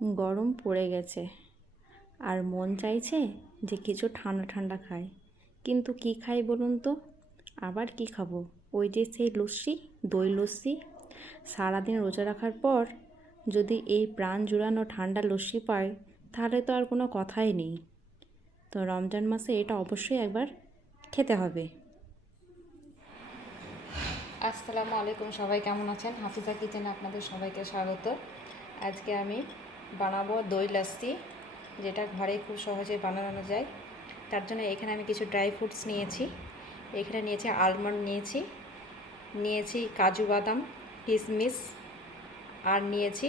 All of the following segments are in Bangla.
গরম পড়ে গেছে। আর মন চাইছে যে কিছু ঠান্ডা ঠান্ডা খাই। কিন্তু কি খাই বলুন তো? আবার কি খাব? ওই যে সেই লস্যি, দই লস্যি। সারাদিন রোজা রাখার পর যদি এই প্রাণ জুড়ানো ঠান্ডা লস্যি পাই, তাহলে তো আর কোনো কথাই নেই। তো রমজান মাসে এটা অবশ্যই একবার খেতে হবে। আসসালামু আলাইকুম সবাই, কেমন আছেন? হাফিজা কিচেনে আপনাদের সবাইকে স্বাগত। আজকে আমি বানাবো দই লাস্সি যেটা ঘরে খুব সহজে বানানো যায়। তার জন্য এখানে আমি কিছু ড্রাই ফ্রুটস নিয়েছি। এখানে নিয়েছি আলমন্ড নিয়েছি নিয়েছি কাজু বাদাম কিশমিশ আর নিয়েছি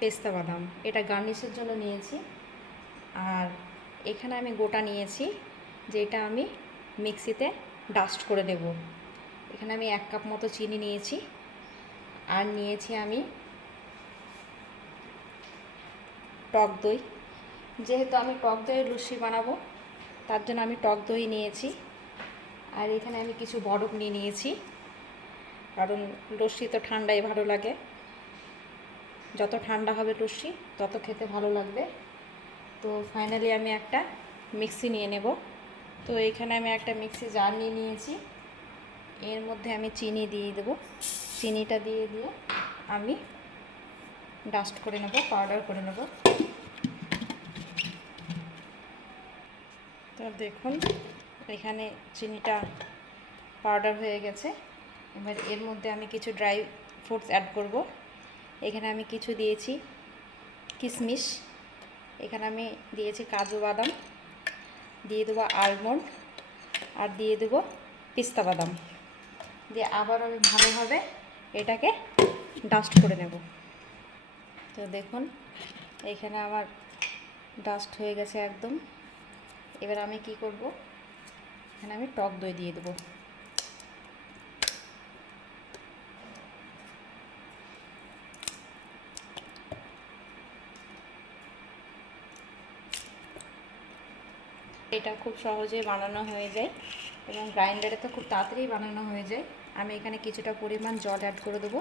পেস্তা বাদাম। এটা গার্নিশের জন্য নিয়েছি। আর এখানে আমি গোটা নিয়েছি, যেটা আমি মিক্সিতে ডাস্ট করে নেব এখানে আমি এক কাপ মতো চিনি নিয়েছি। আর নিয়েছি আমি টক দই। যেহেতু আমি টক দইয়ের লস্যি বানাবো, তার জন্য আমি টক দই নিয়েছি। আর এখানে আমি কিছু বরফ নিয়ে নিয়েছি। কারণ লস্যি তো ঠান্ডাই ভালো লাগে। যত ঠান্ডা হবে লস্যি, তত খেতে ভালো লাগবে। তো ফাইনালি আমি একটা মিক্সি নিয়ে নেব। তো এখানে আমি একটা মিক্সি জার নিয়ে নিয়েছি। এর মধ্যে আমি চিনি দিয়ে দেবো। চিনিটা দিয়ে দিয়ে আমি ডাস্ট করে নেব পাউডার করে নেব। তো দেখুন, এখানে চিনিটা পাউডার হয়ে গেছে। এবার এর মধ্যে আমি কিছু ড্রাই ফ্রুটস অ্যাড করব। এখানে আমি কিছু দিয়েছি কিশমিশ এখানে আমি দিয়েছি কাজু বাদাম, দিয়ে দেবো আলমন্ড আর দিয়ে দেবো পিস্তা বাদাম। দিয়ে আবার আমি ভালোভাবে এটাকে ডাস্ট করে নেব। তো দেখুন, এখানে আমার ডাস্ট হয়ে গেছে একদম। এবার আমি কি করব? এখানে আমি টক দই দিয়ে দেবো। এটা খুব সহজেই বানানো হয়ে যায় এবং গ্রাইন্ডারে তো খুব তাড়াতাড়ি বানানো হয়ে যায়। আমি এখানে কিছুটা পরিমাণ জল অ্যাড করে দেবো।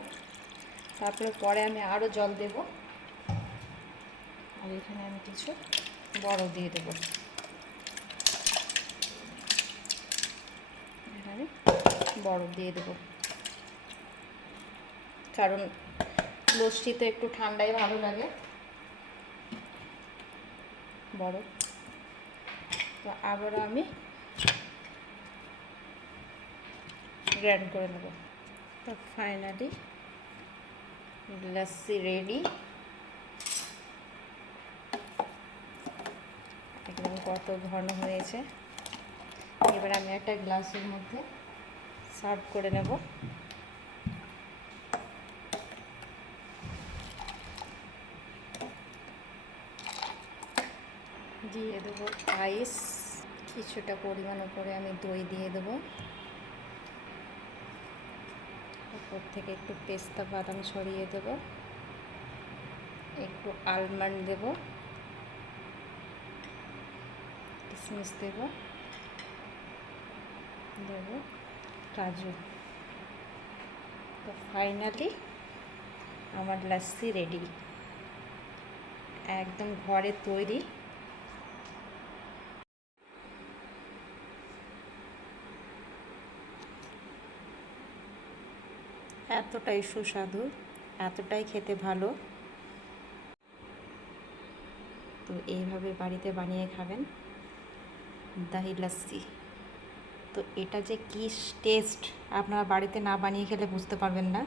তারপরে পরে আমি আরও জল দেব। আর এখানে আমি কিছু বড় দিয়ে দেবো এখানে বরফ দিয়ে দেবো। কারণ লস্যি তো একটু ঠান্ডাই ভালো লাগে। বরফ। তো আবার আমি গ্র্যান্ড করে নেব। তো ফাইনালি লস্যি রেডি। কত ঘন হয়েছে। এবার আমি একটা গ্লাসের মধ্যে সার্ভ করে নেব। দিয়ে দেবো আইস কিছুটা পরিমাণ উপরে আমি দই দিয়ে দেবো। উপর থেকে একটু পেস্তা বাদাম ছড়িয়ে দেব। একটু আলমন্ড দেব। কিশমিশ দেব। দেব। কাজু। তো ফাইনালি আমার লাস্সি রেডি একদম ঘরে তৈরি। এতটাই সুস্বাদু, এতটাই খেতে ভালো। তো এইভাবে বাড়িতে বানিয়ে খাবেন। দাহি লাস্সি। তো এটা যে কী টেস্ট আপনারা বাড়িতে না বানিয়ে খেলে বুঝতে পারবেন না।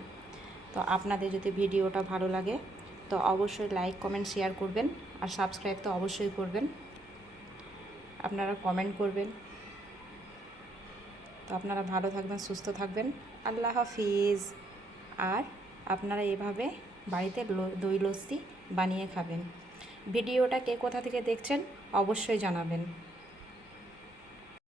তো আপনাদের যদি ভিডিওটা ভালো লাগে, তো অবশ্যই লাইক কমেন্ট শেয়ার করবেন আর সাবস্ক্রাইব তো অবশ্যই করবেন। আপনারা কমেন্ট করবেন। তো আপনারা ভালো থাকবেন, সুস্থ থাকবেন। আল্লাহ হাফিজ। আর আপনারা এভাবে বাড়িতে দই লস্যি বানিয়ে খাবেন। ভিডিওটা কে কোথা থেকে দেখছেন, অবশ্যই জানাবেন।